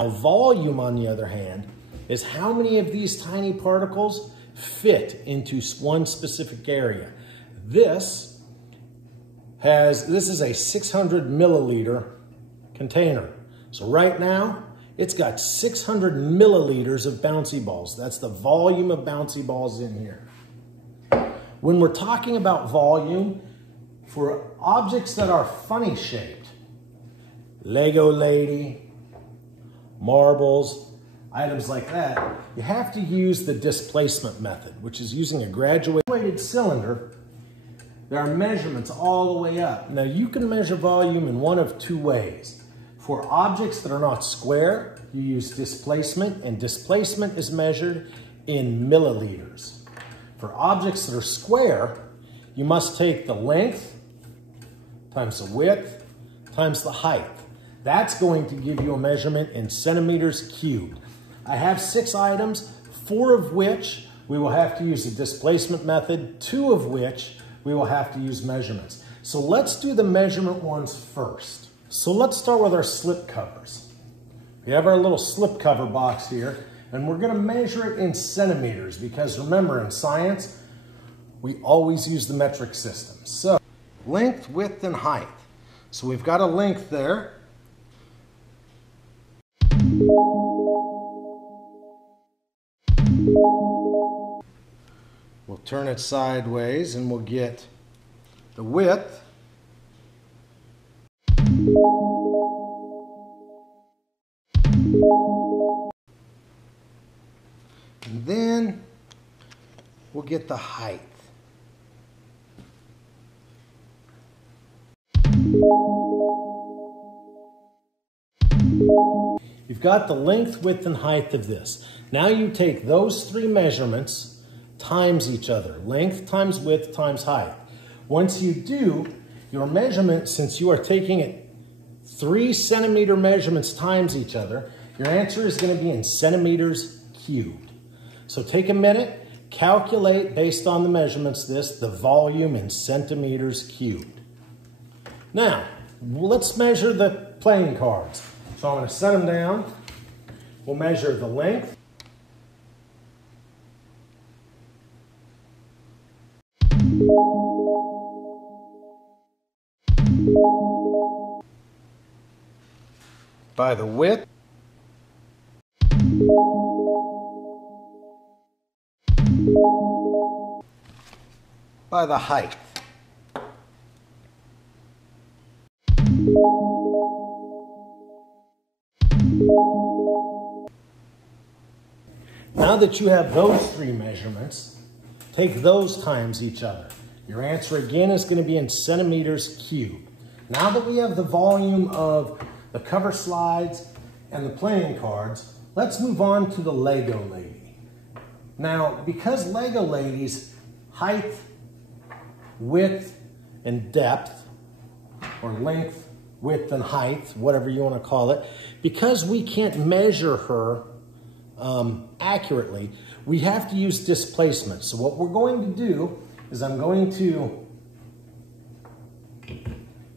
Now, volume, on the other hand, is how many of these tiny particles fit into one specific area. This is a 600 milliliter container. So right now, it's got 600 milliliters of bouncy balls. That's the volume of bouncy balls in here. When we're talking about volume, for objects that are funny shaped, Lego lady, marbles, items like that, you have to use the displacement method, which is using a graduated cylinder. There are measurements all the way up. Now you can measure volume in one of two ways. For objects that are not square, you use displacement, and displacement is measured in milliliters. For objects that are square, you must take the length times the width times the height. That's going to give you a measurement in centimeters cubed. I have 6 items, 4 of which we will have to use the displacement method, 2 of which we will have to use measurements. So let's do the measurement ones first. So let's start with our slip covers. We have our little slip cover box here, and we're going to measure it in centimeters because remember, in science, we always use the metric system. So length, width, and height. So we've got a length there. We'll turn it sideways and we'll get the width. And then we'll get the height. You've got the length, width, and height of this. Now you take those 3 measurements times each other. Length times width times height. Once you do, your measurement, since you are taking it 3 centimeter measurements times each other, your answer is going to be in centimeters cubed. So take a minute, calculate based on the measurements the volume in centimeters cubed. Now, let's measure the playing cards. So I'm going to set them down. We'll measure the length. By the width. By the height. Now that you have those 3 measurements, take those times each other. Your answer again is going to be in centimeters cubed. Now that we have the volume of the cover slides and the playing cards, let's move on to the Lego lady. Now, because Lego ladies' height, width, and depth, or length, width, and height, whatever you want to call it, because we can't measure her accurately, we have to use displacement. So what we're going to do is I'm going to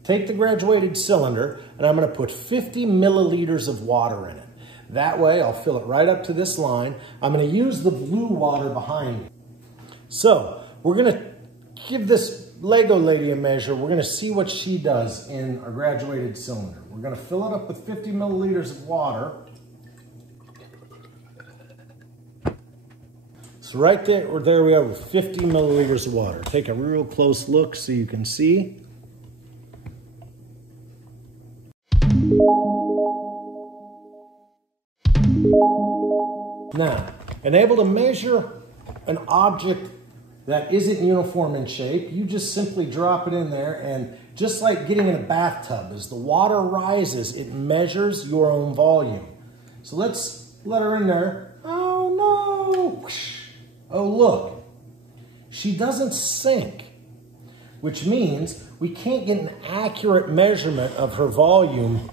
take the graduated cylinder and I'm going to put 50 milliliters of water in it. That way I'll fill it right up to this line. I'm going to use the blue water behind me. So we're going to give this Lego lady a measure. We're going to see what she does in a graduated cylinder. We're going to fill it up with 50 milliliters of water. So right there we are with 50 milliliters of water. Take a real close look so you can see. Now, and able to measure an object that isn't uniform in shape, you just simply drop it in there, and just like getting in a bathtub, as the water rises, it measures your own volume. So let's let her in there. Oh no! Oh look, she doesn't sink, which means we can't get an accurate measurement of her volume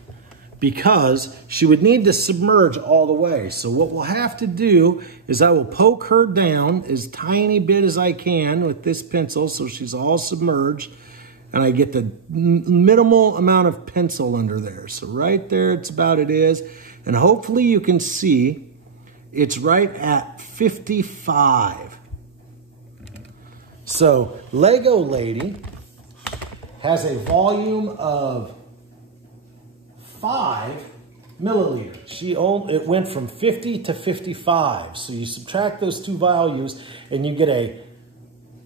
because she would need to submerge all the way. So what we'll have to do is I will poke her down as tiny bit as I can with this pencil so she's all submerged. and I get the minimal amount of pencil under there. So right there, it's about it is. And hopefully you can see it's right at 55. So Lego Lady has a volume of 5 milliliters. It went from 50 to 55. So you subtract those two values and you get a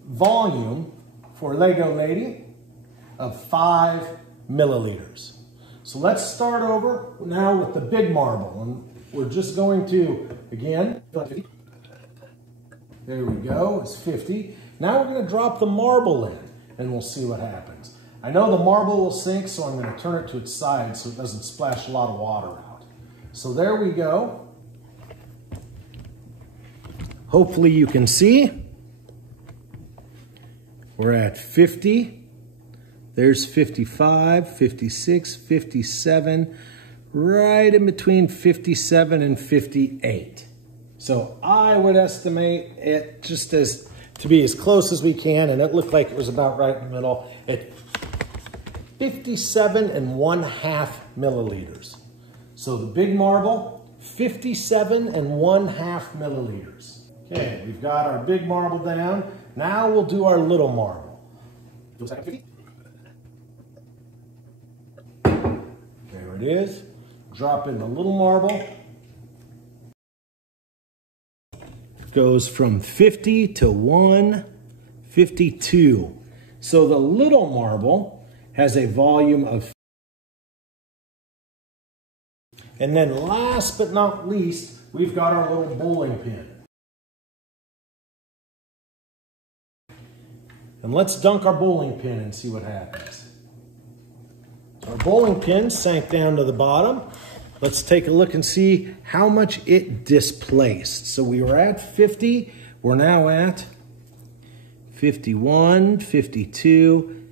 volume for Lego Lady of 5 milliliters. So let's start over now with the big marble. And we're just going to, again, there we go, it's 50. Now we're going to drop the marble in and we'll see what happens. I know the marble will sink, so I'm going to turn it to its side so it doesn't splash a lot of water out. So there we go. Hopefully you can see. We're at 50. There's 55, 56, 57, right in between 57 and 58. So I would estimate it just as to be as close as we can, and it looked like it was about right in the middle at 57.5 milliliters. So the big marble, 57.5 milliliters. Okay, we've got our big marble down. Now we'll do our little marble. There it is. Drop in the little marble. Goes from 50 to 152. So the little marble has a volume of. And then last but not least, we've got our little bowling pin. And let's dunk our bowling pin and see what happens. Our bowling pin sank down to the bottom. Let's take a look and see how much it displaced. So we were at 50, we're now at 51, 52,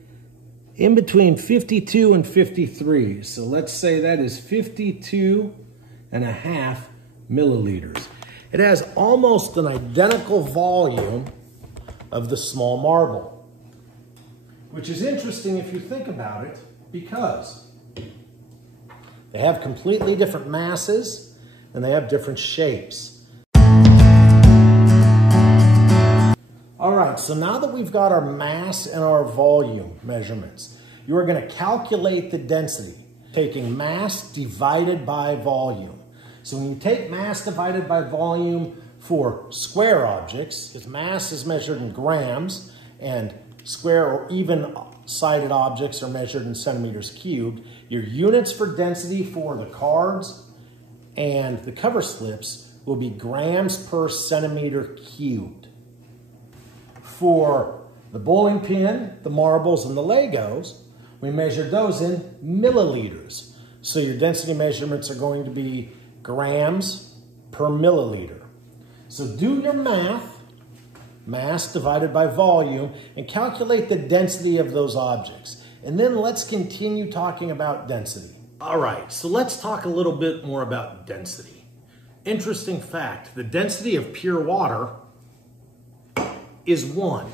in between 52 and 53. So let's say that is 52.5 milliliters. It has almost an identical volume of the small marble, which is interesting if you think about it, because they have completely different masses and they have different shapes. All right, so now that we've got our mass and our volume measurements, you are going to calculate the density, taking mass divided by volume. So when you take mass divided by volume for square objects, because mass is measured in grams and square or even-sided objects are measured in centimeters cubed, your units for density for the cards and the cover slips will be grams per centimeter cubed. For the bowling pin, the marbles, and the Legos, we measured those in milliliters. So your density measurements are going to be grams per milliliter. So do your math, mass divided by volume, and calculate the density of those objects. And then let's continue talking about density. All right, so let's talk a little bit more about density. Interesting fact, the density of pure water is 1.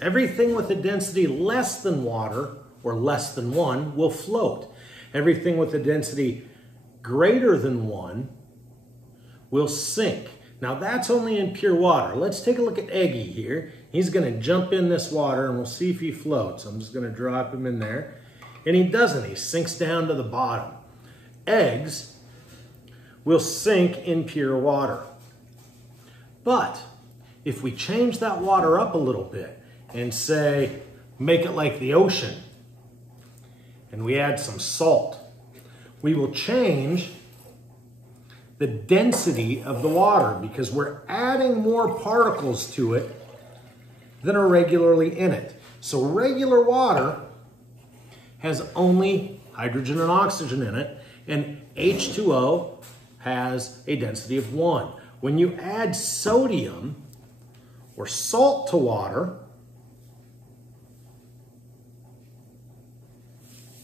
Everything with a density less than water, or less than 1, will float. Everything with a density greater than 1 will sink. Now that's only in pure water. Let's take a look at Eggy here. He's gonna jump in this water and we'll see if he floats. I'm just gonna drop him in there. And he doesn't, he sinks down to the bottom. Eggs will sink in pure water. But if we change that water up a little bit and say, make it like the ocean, and we add some salt, we will change the density of the water because we're adding more particles to it than are regularly in it. So regular water has only hydrogen and oxygen in it, and H2O has a density of 1. When you add sodium or salt to water,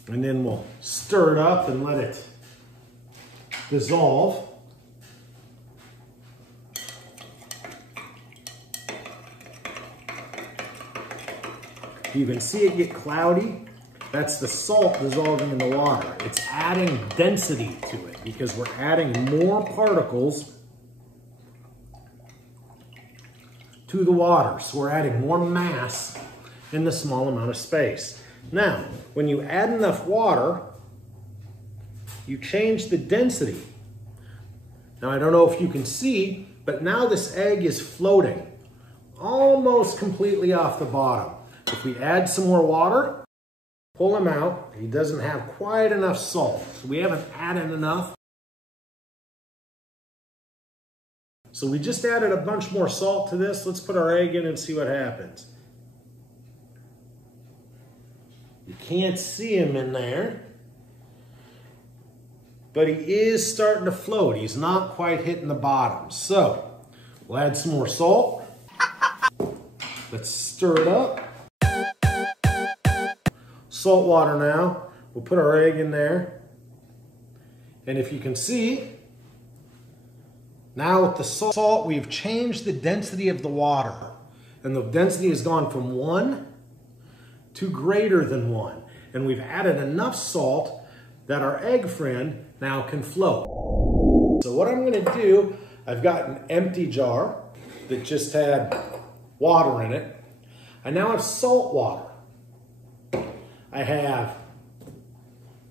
and then we'll stir it up and let it dissolve. You can see it get cloudy That's the salt dissolving in the water. It's adding density to it because we're adding more particles to the water. So we're adding more mass in the small amount of space. Now, when you add enough water, you change the density. Now, I don't know if you can see, but now this egg is floating almost completely off the bottom. If we add some more water, pull him out, he doesn't have quite enough salt. So we haven't added enough. So we just added a bunch more salt to this. Let's put our egg in and see what happens. You can't see him in there, but he is starting to float. He's not quite hitting the bottom. So we'll add some more salt. Let's stir it up. Salt water now. We'll put our egg in there. And if you can see, now with the salt, we've changed the density of the water. And the density has gone from 1 to greater than 1. And we've added enough salt that our egg friend now can float. So what I'm going to do, I've got an empty jar that just had water in it. I now have salt water. I have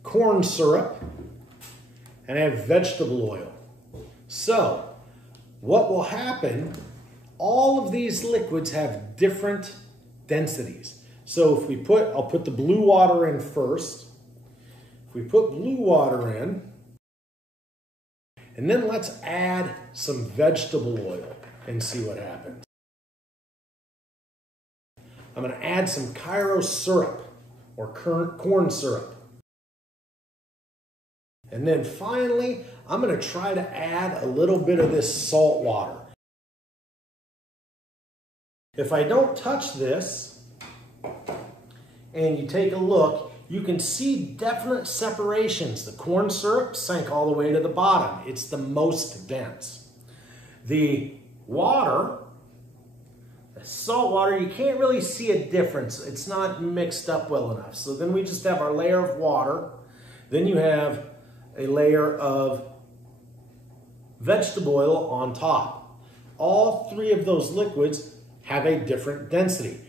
corn syrup, and I have vegetable oil. So what will happen, all of these liquids have different densities. So if we I'll put the blue water in first. If we put blue water in, and then let's add some vegetable oil and see what happens. I'm going to add some Cairo syrup or corn syrup. And then finally, I'm going to try to add a little bit of this salt water. If I don't touch this, and you take a look, you can see definite separations. The corn syrup sank all the way to the bottom. It's the most dense. The water, the salt water, you can't really see a difference. It's not mixed up well enough. So then we just have our layer of water. Then you have a layer of vegetable oil on top. All three of those liquids have a different density.